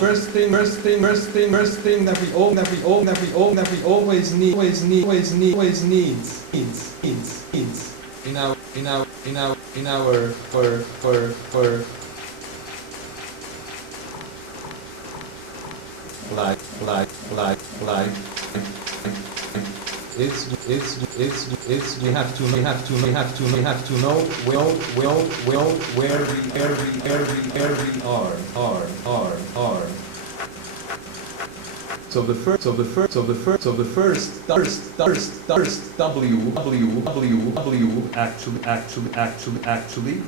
First thing that we always needs in our life is we have to know where we are. So the first W actually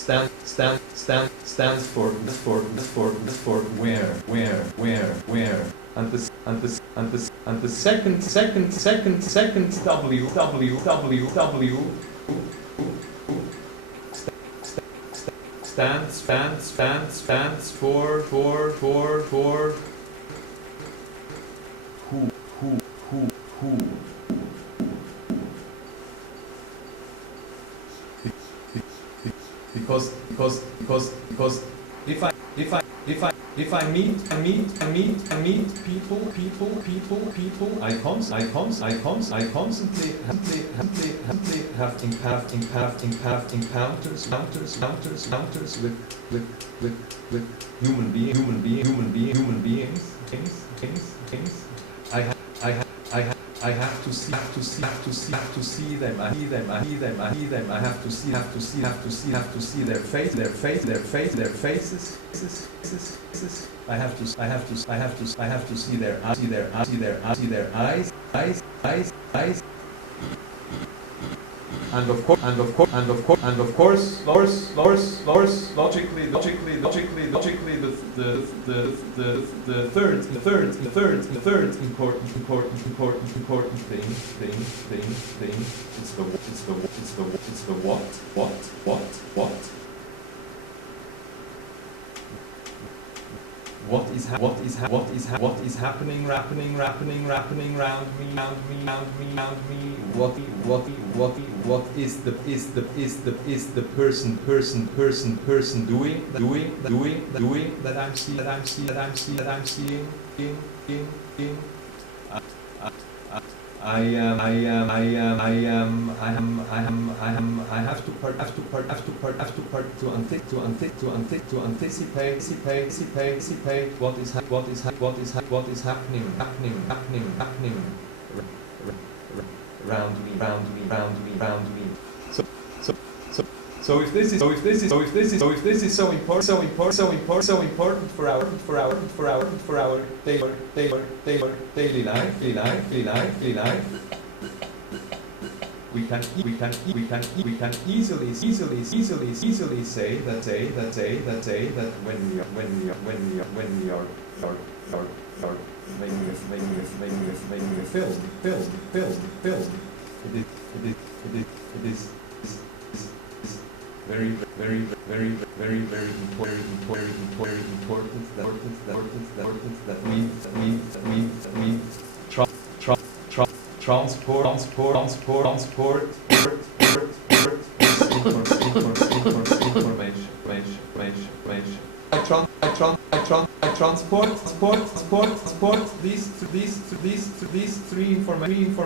stands for where, and the second W stands for who. Because if I meet people, I constantly have encounters with human beings. I have to see them. I have to see their faces. I have to see their eyes. And of course, logically, the third important thing is the what. What is happening around me? What is the person doing that I'm seeing. I have to anticipate what is happening around me. So if this is so important for our daily life, we can easily say that when we are making a film, it is very important that we transport I transport these three informations.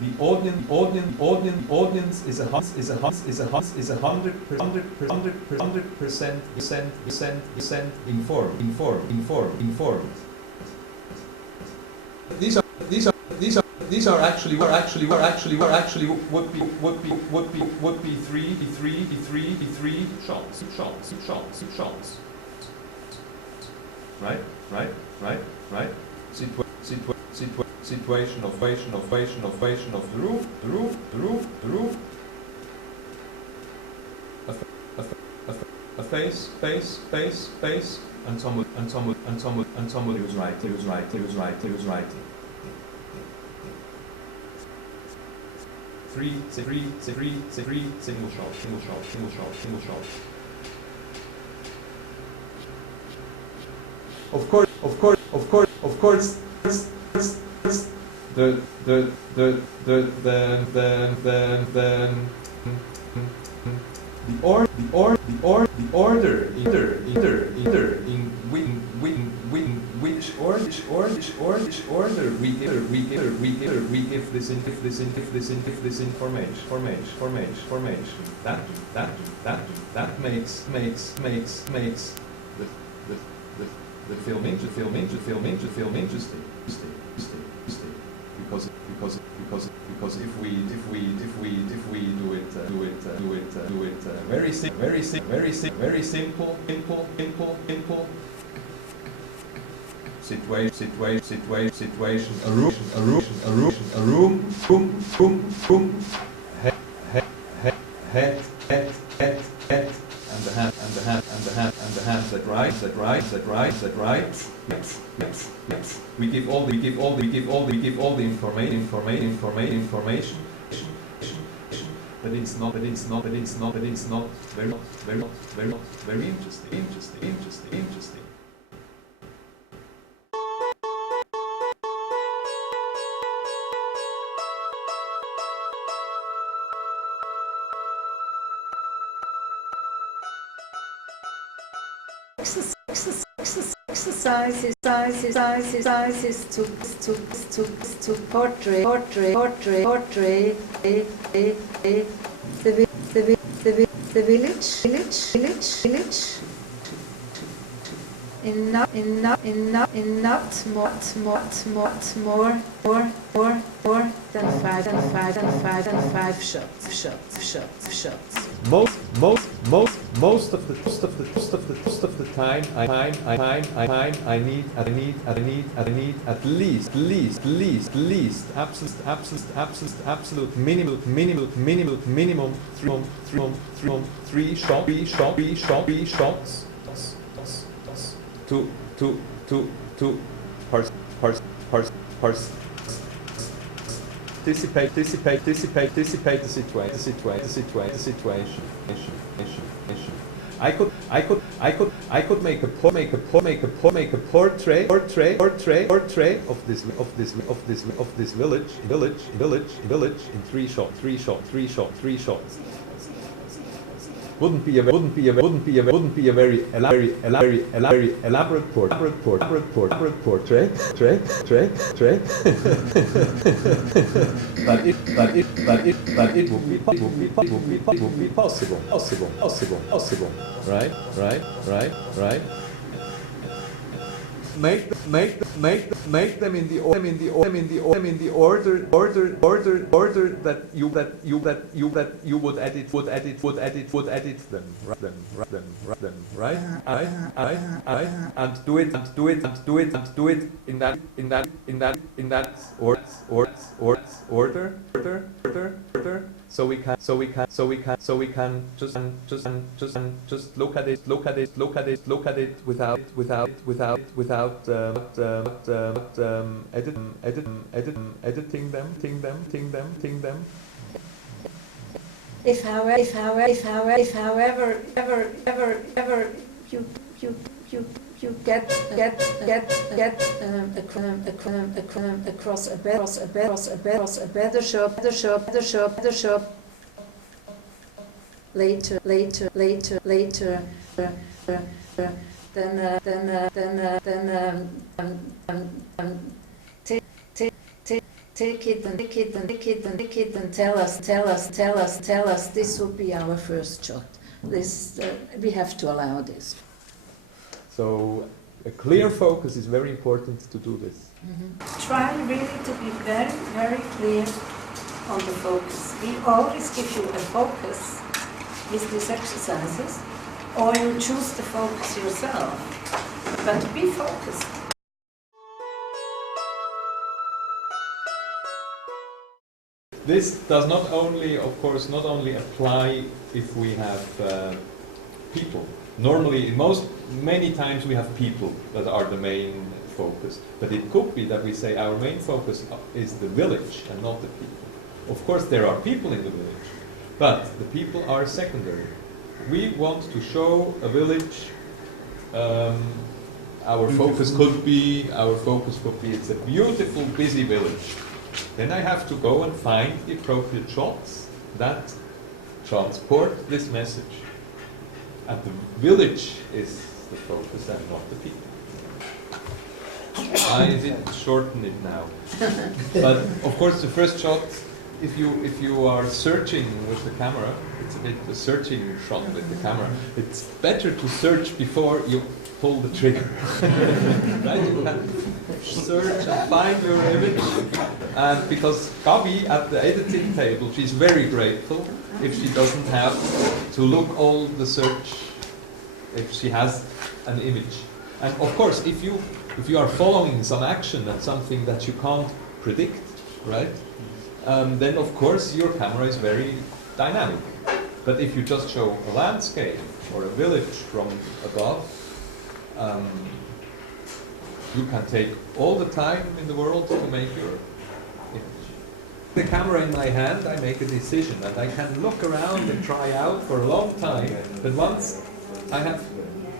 The audience is 100% informed. These are actually would be three shots. Right. Situation of the roof. A face. somebody who's writing. Three single shot. Of course, the order in which order we give this information. That makes the film interesting. Because if we do it very simple situation, a room, head, and the hand that writes. We give all the information, but it's not very interesting. Exercises to portray the village in not more than five shots. Most of the time I need at least absolute minimum three shots to anticipate the situation. I could make a portrait of this village in three shots. Wouldn't be a very elaborate portrait. But it would be possible. Right. Make them in the order that you would edit them, right? And do it in that order. So we can just look at it without editing them. If however you get across a better shop later, then take it and tell us this will be our first shot. This we have to allow this. So a clear focus is very important to do this. Try really to be very, very clear on the focus. We always give you a focus with these exercises, or you choose the focus yourself. But be focused. This does not only apply if we have people Normally, many times we have people that are the main focus, but it could be that we say our main focus is the village and not the people. Of course, there are people in the village, but the people are secondary. We want to show a village. Our focus could be it's a beautiful, busy village. Then I have to go and find the appropriate shots that transport this message. And the village is the focus and not the people. I did shorten it now. But of course the first shot, if you are searching with the camera, it's a bit a searching shot with the camera. It's better to search before you pull the trigger. Right? You can search and find your image. And because Gabi at the editing table, she's very grateful if she doesn't have to look all the search, if she has an image. And of course, if you are following some action, that's something that you can't predict, right? Then of course your camera is very dynamic. But if you just show a landscape or a village from above, you can take all the time in the world to make your image. The camera in my hand, I make a decision, and I can look around and try out for a long time. But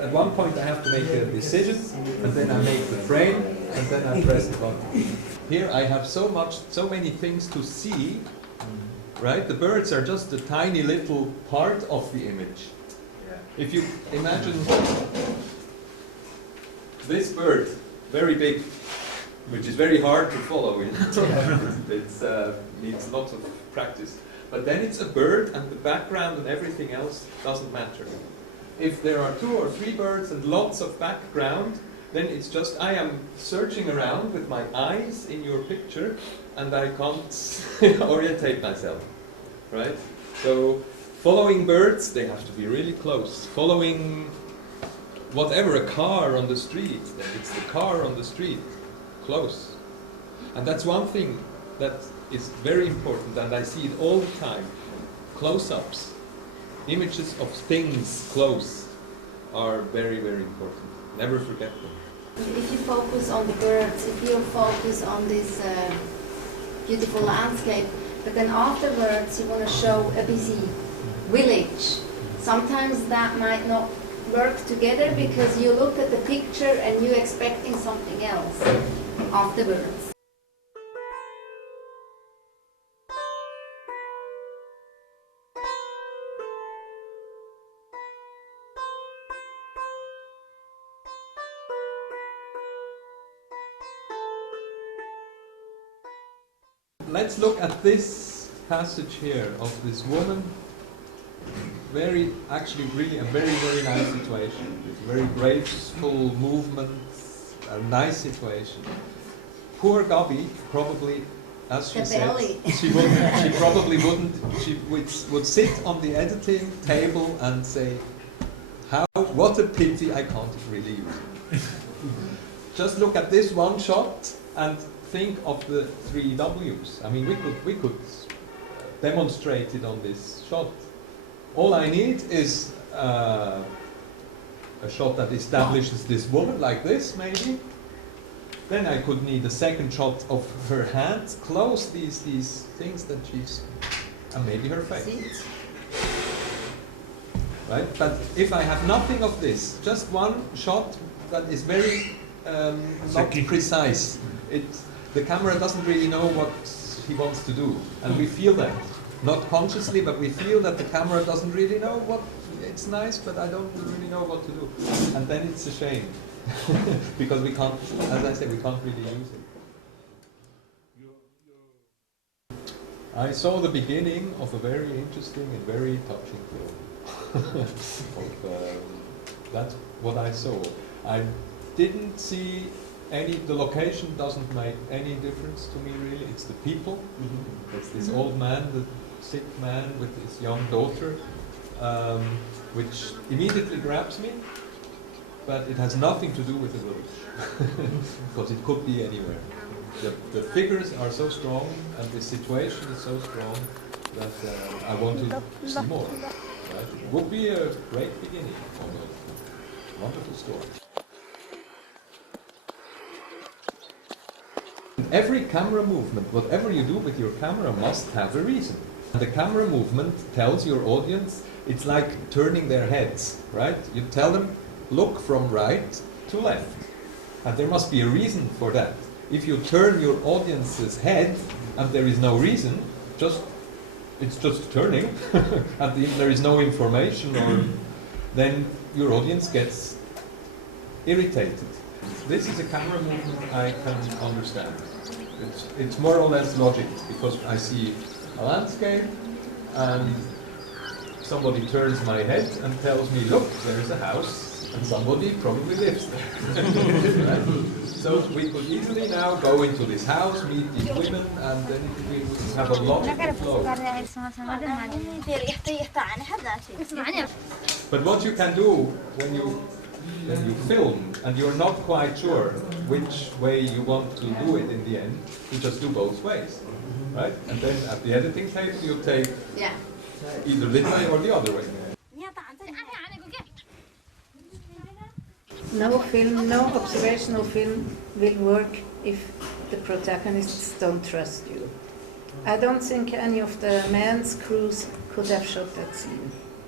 at one point I have to make a decision, and then I make the frame, and then I press the button. Here I have so many things to see, right? The birds are just a tiny little part of the image. If you imagine this bird, very big, which is very hard to follow. It needs lots of practice. But then it's a bird, and the background and everything else doesn't matter. If there are 2 or 3 birds and lots of background, then it's just I am searching around with my eyes in your picture, and I can't orientate myself, right? So following birds, they have to be really close. Following whatever, a car on the street, then it's the car on the street, close. And that's one thing that is very important, and I see it all the time. Close-ups, images of things close are very, very important. Never forget them. If you focus on the birds, if you focus on this beautiful landscape, but then afterwards you want to show a busy village, sometimes that might not work together because you look at the picture and you're expecting something else afterwards. Let's look at this passage here of this woman. Actually really a very, very nice situation. Very graceful movements, a nice situation. Poor Gabi probably, as she said, she would sit on the editing table and say, what a pity I can't really use it. Just look at this one shot and think of the 3 W's. I mean, we could demonstrate it on this shot. All I need is a shot that establishes this woman like this, maybe. Then I could need a second shot of her hands, close these things that she's, and maybe her face. Right? But if I have nothing of this, just one shot that is very not precise, the camera doesn't really know what he wants to do, and we feel that. Not consciously, but we feel that the camera doesn't really know what, it's nice, but I don't really know what to do. And then it's a shame, because we can't, as I said, we can't really use it. I saw the beginning of a very interesting and very touching film. That's what I saw. I didn't see the location doesn't make any difference to me really, it's the people. It's this old man, the sick man with his young daughter, which immediately grabs me, but it has nothing to do with the village, because it could be anywhere. The figures are so strong and the situation is so strong that I want to see more. Right? It would be a great beginning, almost. Wonderful story. Every camera movement, whatever you do with your camera, must have a reason. The camera movement tells your audience, it's like turning their heads, right? You tell them, look from right to left. And there must be a reason for that. If you turn your audience's head and there is no reason, it's just turning, and there is no information, or then your audience gets irritated. This is a camera movement I can understand. It's more or less logic, because I see a landscape and somebody turns my head and tells me, look, there's a house and somebody probably lives there. Right? So we could easily now go into this house, meet these women, and then we would have a logical flow. But what you can do when you film and you're not quite sure which way you want to do it in the end, you just do both ways, right? And then at the editing tape you take either this way or the other way. No film, no observational film will work if the protagonists don't trust you. I don't think any of the men's crews could have shot that scene.